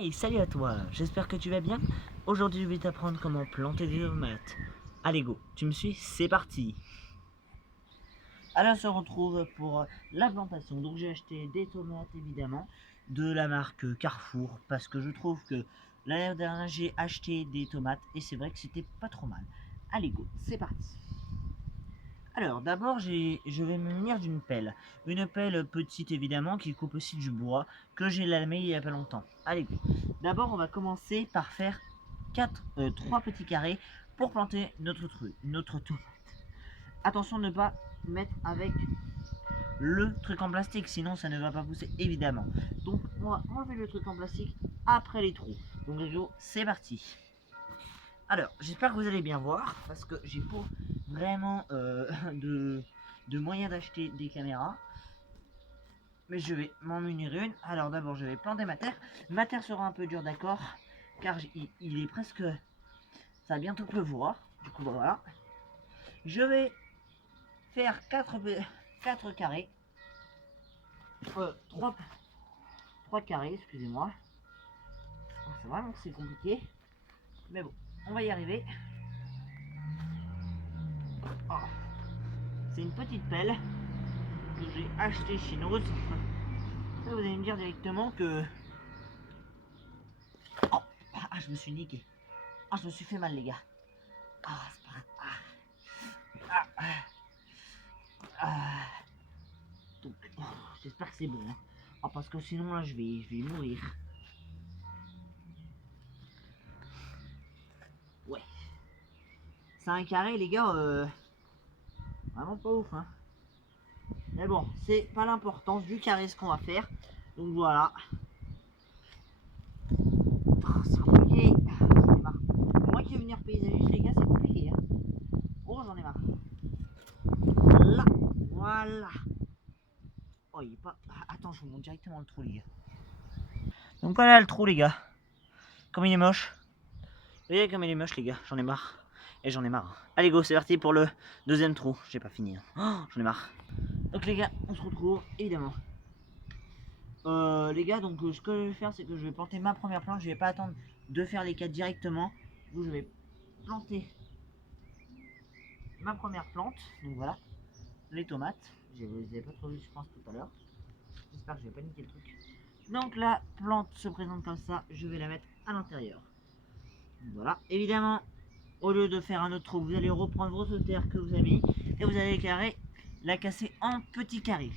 Hey, salut à toi, j'espère que tu vas bien. Aujourd'hui, je vais t'apprendre comment planter des tomates. Allez, go, tu me suis? C'est parti. Alors, on se retrouve pour la plantation. Donc, j'ai acheté des tomates, évidemment, de la marque Carrefour, parce que je trouve que l'année dernière, j'ai acheté des tomates, et c'est vrai que c'était pas trop mal. Allez, go, c'est parti. Alors, d'abord, je vais me munir d'une pelle. Une pelle petite, évidemment, qui coupe aussi du bois, que j'ai lamé il y a pas longtemps. Allez, go. D'abord, on va commencer par faire 3 petits carrés pour planter notre tomate. Attention de ne pas mettre avec le truc en plastique, sinon ça ne va pas pousser, évidemment. Donc, on va enlever le truc en plastique après les trous. Donc, les go, c'est parti. Alors, j'espère que vous allez bien voir, parce que j'ai pas vraiment de moyens d'acheter des caméras. Mais je vais m'en munir une. Alors d'abord, je vais planter ma terre. Ma terre sera un peu dure, d'accord, car il est presque... Ça va bientôt pleuvoir. Du coup, voilà. Je vais faire 4 carrés. 3 carrés, excusez-moi. C'est vraiment c'est compliqué. Mais bon, on va y arriver. Oh. C'est une petite pelle que j'ai acheté chez Nose. Ça, vous allez me dire directement que... Oh, ah, je me suis niqué. Ah, je me suis fait mal, les gars. Ah, c'est pas grave. Ah. Donc, oh, j'espère que c'est bon. Hein. Ah, parce que sinon, là, je vais mourir. Ouais. C'est un carré, les gars. Vraiment pas ouf, hein. Mais bon, c'est pas l'importance du carré ce qu'on va faire. Donc voilà. Oh, c'est compliqué. J'en ai marre. Moi qui veux venir paysagiste, les gars, c'est compliqué. Hein. Oh, j'en ai marre. Là, voilà. Oh, il est pas. Attends, je vous montre directement le trou, les gars. Donc voilà le trou, les gars. Comme il est moche. Vous voyez comme il est moche, les gars. J'en ai marre. Et j'en ai marre. Allez, go, c'est parti pour le deuxième trou. J'ai pas fini. Hein. Oh, j'en ai marre. Donc les gars, on se retrouve évidemment. Les gars, donc ce que je vais faire, c'est que je vais planter ma première plante. Je vais pas attendre de faire les 4 directement. Donc je vais planter ma première plante. Donc voilà, les tomates. Je les avais pas trop vues, je pense, tout à l'heure. J'espère que je vais pas niquer le truc. Donc la plante se présente comme ça. Je vais la mettre à l'intérieur. Voilà, évidemment, au lieu de faire un autre trou, vous allez reprendre votre terre que vous avez mis et vous allez la casser en petits carrés.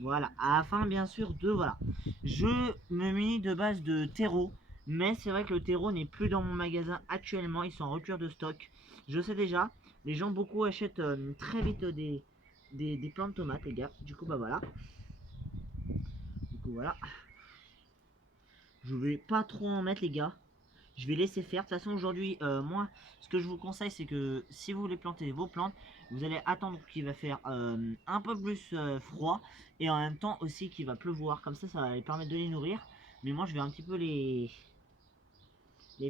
Voilà, afin bien sûr de... Voilà. Je me munis de base de terreau, mais c'est vrai que le terreau n'est plus dans mon magasin actuellement, ils sont en rupture de stock. Je sais déjà, les gens beaucoup achètent très vite des plants de tomates, les gars. Du coup, bah voilà. Du coup, voilà. Je vais pas trop en mettre, les gars. Je vais laisser faire. De toute façon, aujourd'hui, moi, ce que je vous conseille, c'est que si vous voulez planter vos plantes, vous allez attendre qu'il va faire un peu plus froid et en même temps aussi qu'il va pleuvoir. Comme ça va les permettre de les nourrir. Mais moi, je vais un petit peu les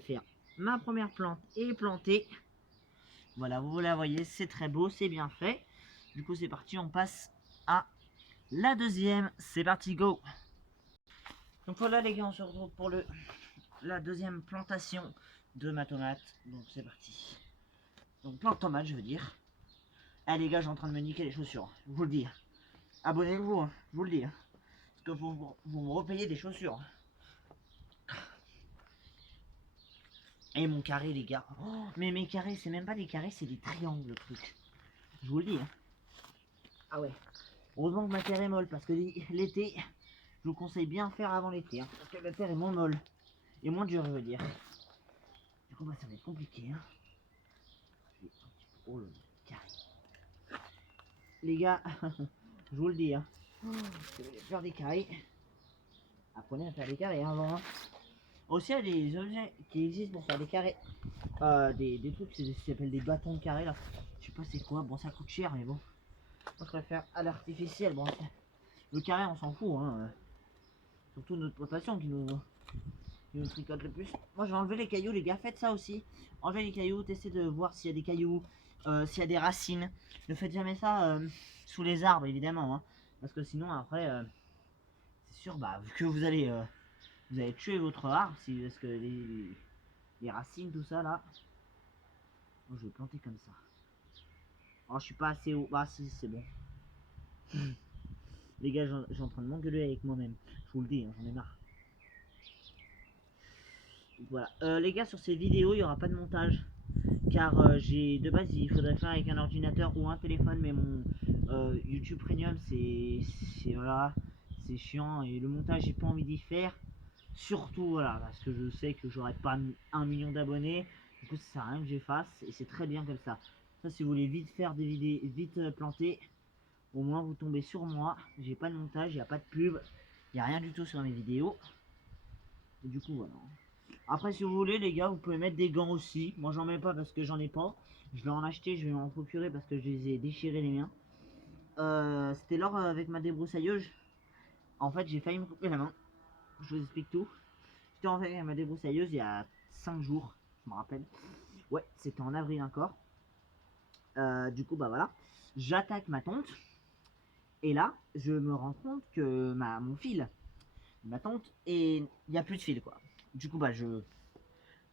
faire. Ma première plante est plantée. Voilà, vous la voyez, c'est très beau, c'est bien fait. Du coup, c'est parti, on passe à la deuxième. C'est parti, go! Donc voilà, les gars, on se retrouve pour la deuxième plantation de ma tomate. Donc c'est parti. Donc plein de tomates, je veux dire. Eh les gars, j'ai en train de me niquer les chaussures, je vous le dis. Abonnez-vous, hein, je vous le dis. Parce que vous me repayez des chaussures. Et mon carré, les gars. Oh, mais mes carrés, c'est même pas des carrés, c'est des triangles, le truc. Je vous le dis. Hein. Ah ouais. Heureusement que ma terre est molle, parce que l'été, je vous conseille bien faire avant l'été. Hein, parce que la terre est moins molle. Et moins dure, je veux dire. Du coup, bah, ça va être compliqué. Hein. Oh, le carré. Les gars, je vous le dis. Hein. Si vous voulez faire des carrés, apprenez à faire des carrés avant. Hein. Aussi, il y a des objets qui existent pour faire des carrés. Des trucs qui s'appellent des bâtons de carré là. Je sais pas c'est quoi, bon ça coûte cher mais bon. On préfère à l'artificiel. Bon, le carré on s'en fout hein. Surtout notre plantation qui nous tricote le plus. Moi je vais enlever les cailloux les gars, faites ça aussi. Enlevez les cailloux, testez de voir s'il y a des cailloux, s'il y a des racines. Ne faites jamais ça sous les arbres évidemment. Hein, parce que sinon après c'est sûr bah, que vous allez vous allez tuer votre arbre, parce que les racines, tout ça là. Moi, je vais planter comme ça. Oh, je suis pas assez haut. Ah si, c'est bon. Les gars, j'ai en train de m'engueuler avec moi-même. Je vous le dis, hein, j'en ai marre. Voilà. Les gars, sur ces vidéos, il n'y aura pas de montage. Car de base, il faudrait faire avec un ordinateur ou un téléphone. Mais mon YouTube Premium, voilà, c'est chiant. Et le montage, j'ai pas envie d'y faire. Surtout, voilà, parce que je sais que j'aurai pas 1 million d'abonnés. Du coup, ça sert à rien que j'efface. Et c'est très bien comme ça. Ça, si vous voulez vite faire des vidéos, vite planter, au moins vous tombez sur moi. J'ai pas de montage, il n'y a pas de pub. Il n'y a rien du tout sur mes vidéos. Et du coup, voilà. Après, si vous voulez, les gars, vous pouvez mettre des gants aussi. Moi, j'en mets pas parce que j'en ai pas. Je vais en acheter, je vais m'en procurer parce que je les ai déchirés les miens. C'était lors avec ma débroussailleuse. En fait, j'ai failli me couper la main. Je vous explique tout. J'étais en fait avec ma débroussailleuse il y a 5 jours, je me rappelle. Ouais, c'était en avril encore. Du coup, bah voilà. J'attaque ma tonte. Et là, je me rends compte que mon fil, ma tonte, et il n'y a plus de fil quoi. Du coup, bah je vais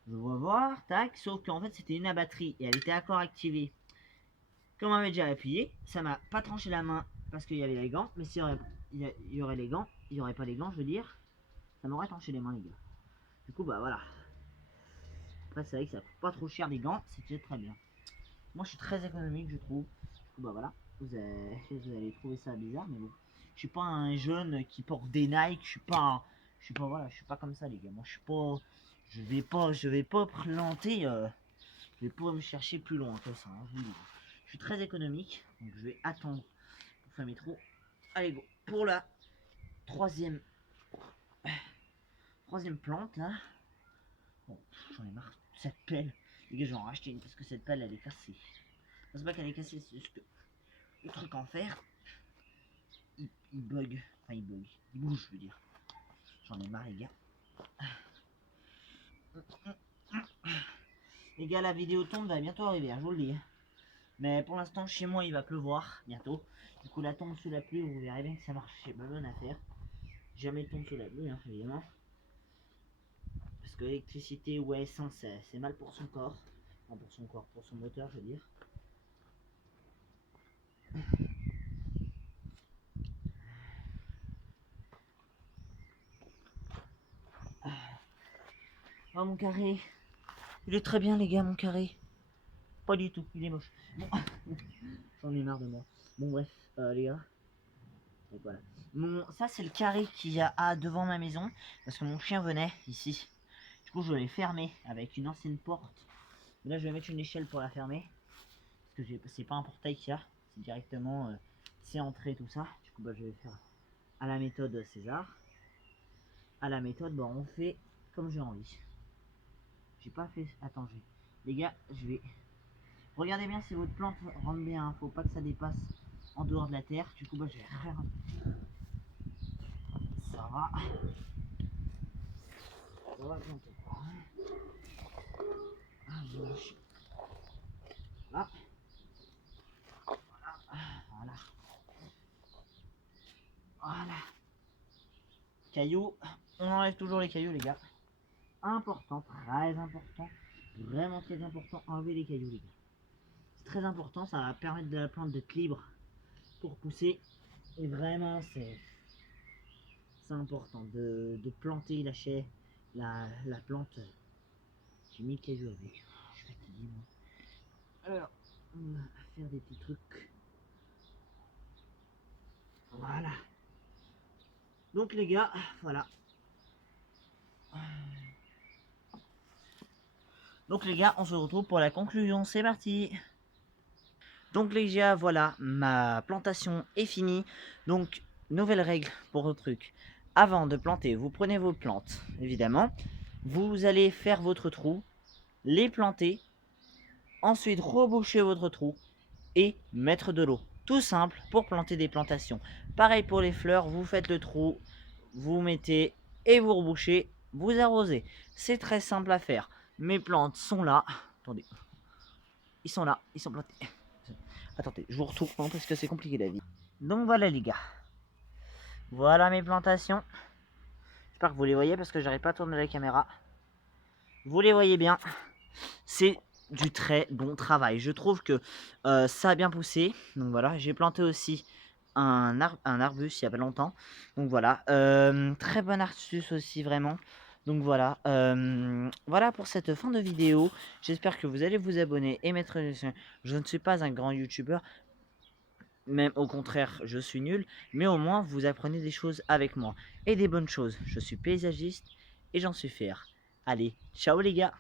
voir, tac, sauf qu'en fait c'était une à batterie et elle était encore activée. Comme on avait déjà appuyé, ça m'a pas tranché la main parce qu'il y avait les gants, mais s'il y aurait les gants, il n'y aurait pas les gants, je veux dire, ça m'aurait tranché les mains les gars. Du coup, bah voilà. Après, c'est vrai que ça coûte pas trop cher les gants, c'était très bien. Moi, je suis très économique, je trouve. Du coup, bah voilà. Vous allez trouver ça bizarre, mais bon. Je suis pas un jeune qui porte des Nike. Voilà, je suis pas comme ça, les gars. Moi, je suis pas. Je vais pas planter. Je vais pas me chercher plus loin que ça. Hein, je vous le dis. Je suis très économique, donc je vais attendre pour faire mes trous. Allez, go. Pour la troisième plante là. Bon, j'en ai marre de cette pelle. Les gars, je vais en racheter une parce que cette pelle elle est cassée. C'est pas qu'elle est cassée, c'est juste que le truc en fer, il bug. Enfin, il bug. Il bouge, je veux dire. J'en ai marre, les gars. Les gars, la vidéo tombe va bientôt arriver, hein, je vous le dis. Mais pour l'instant, chez moi, il va pleuvoir bientôt. Du coup, la tombe sous la pluie, vous verrez bien que ça marche. C'est pas bonne affaire. Jamais tombe sous la pluie, hein, évidemment. Parce que l'électricité ou essence, c'est mal pour son corps. Enfin, pour son corps, pour son moteur, je veux dire. Oh, mon carré. Il est très bien, les gars, mon carré. Pas du tout, il est moche. Bon. J'en ai marre de moi. Bon, bref, les gars. Donc, voilà. Ça, c'est le carré qu'il y a devant ma maison. Parce que mon chien venait ici. Du coup, je l'ai fermé avec une ancienne porte. Là, je vais mettre une échelle pour la fermer. Parce que c'est pas un portail qu'il y a. C'est directement, c'est entré, tout ça. Du coup, bah, je vais faire à la méthode César. À la méthode, bah, on fait comme j'ai envie. J'ai pas fait. Attends, les gars, je vais. Regardez bien si votre plante rentre bien. Hein. Faut pas que ça dépasse en dehors de la terre. Du coup, bah, je vais faire. Ça va. Ça va planter. Là. Voilà. Voilà. Cailloux. On enlève toujours les cailloux, les gars. Important, très important. Vraiment très important, enlever les cailloux, les gars. C'est très important, ça va permettre de la plante d'être libre pour pousser. Et vraiment, c'est important de planter la plante. J'ai mis le caillou avec. Je suis fatigué, moi. Alors, on va faire des petits trucs. Voilà. Donc les gars, voilà. Donc les gars, on se retrouve pour la conclusion. C'est parti. Donc les gars, voilà, ma plantation est finie. Donc, nouvelle règle pour le truc. Avant de planter, vous prenez vos plantes, évidemment. Vous allez faire votre trou, les planter. Ensuite, reboucher votre trou et mettre de l'eau. Tout simple pour planter des plantations. Pareil pour les fleurs, vous faites le trou, vous mettez et vous rebouchez, vous arrosez. C'est très simple à faire. Mes plantes sont là. Attendez. Ils sont là, ils sont plantés. Attendez, je vous retourne parce que c'est compliqué la vie. Donc voilà les gars. Voilà mes plantations. J'espère que vous les voyez parce que j'arrive pas à tourner la caméra. Vous les voyez bien. C'est du très bon travail. Je trouve que ça a bien poussé. Donc voilà, j'ai planté aussi un arbuste il y a pas longtemps. Donc voilà, très bonne astuce aussi vraiment. Donc voilà, voilà pour cette fin de vidéo. J'espère que vous allez vous abonner et mettre. Je ne suis pas un grand youtubeur, même au contraire, je suis nul, mais au moins vous apprenez des choses avec moi et des bonnes choses. Je suis paysagiste et j'en suis fier. Allez, ciao les gars!